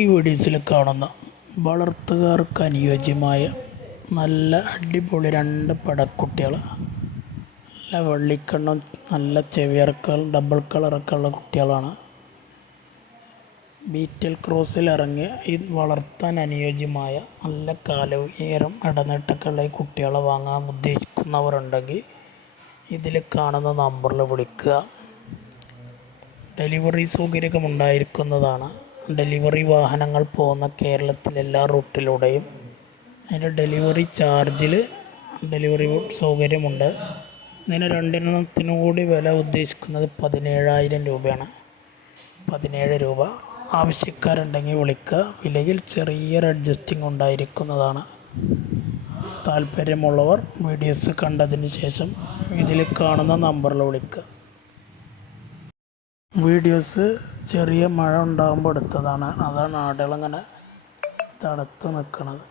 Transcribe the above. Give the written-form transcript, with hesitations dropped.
ഈ വീഡിയോസിൽ കാണുന്ന വളർത്തുകാർക്ക് അനുയോജ്യമായ നല്ല അടിപൊളി 2 പടക്കുട്ടികൾ, നല്ല വെള്ളിക്കണ്ണും നല്ല ചെവിയറക്കാലും ഡബിൾ കളറൊക്കെ ഉള്ള കുട്ടികളാണ്. ബീറ്റൽ ക്രോസിൽ ഇറങ്ങിയ ഈ വളർത്താൻ അനുയോജ്യമായ നല്ല കാലവും ഏറും ഇടനീട്ടൊക്കെ ഉള്ള ഈ കുട്ടികളെ വാങ്ങാൻ ഉദ്ദേശിക്കുന്നവരുണ്ടെങ്കിൽ ഇതിൽ കാണുന്ന നമ്പറിൽ വിളിക്കുക. ഡെലിവറി സൗകര്യമൊക്കെ ഉണ്ടായിരിക്കുന്നതാണ്. ഡെലിവറി വാഹനങ്ങൾ പോകുന്ന കേരളത്തിലെ എല്ലാ റൂട്ടിലൂടെയും അതിൻ്റെ ഡെലിവറി ചാർജിൽ ഡെലിവറി സൗകര്യമുണ്ട്. ഇതിന് 2 കൂടി വില ഉദ്ദേശിക്കുന്നത് 17,000 രൂപയാണ്. 17 രൂപ. ആവശ്യക്കാരുണ്ടെങ്കിൽ വിളിക്കുക. വിലയിൽ ചെറിയൊരു അഡ്ജസ്റ്റിംഗ് ഉണ്ടായിരിക്കുന്നതാണ്. താല്പര്യമുള്ളവർ വീഡിയോസ് കണ്ടതിന് ശേഷം ഇതിൽ കാണുന്ന നമ്പറിൽ വിളിക്കുക. വീഡിയോസ് ചെറിയ മഴ ഉണ്ടാകുമ്പോൾ എടുത്തതാണ്. അതാണ് ആടുകളിങ്ങനെ തണുത്ത് നിൽക്കുന്നത്.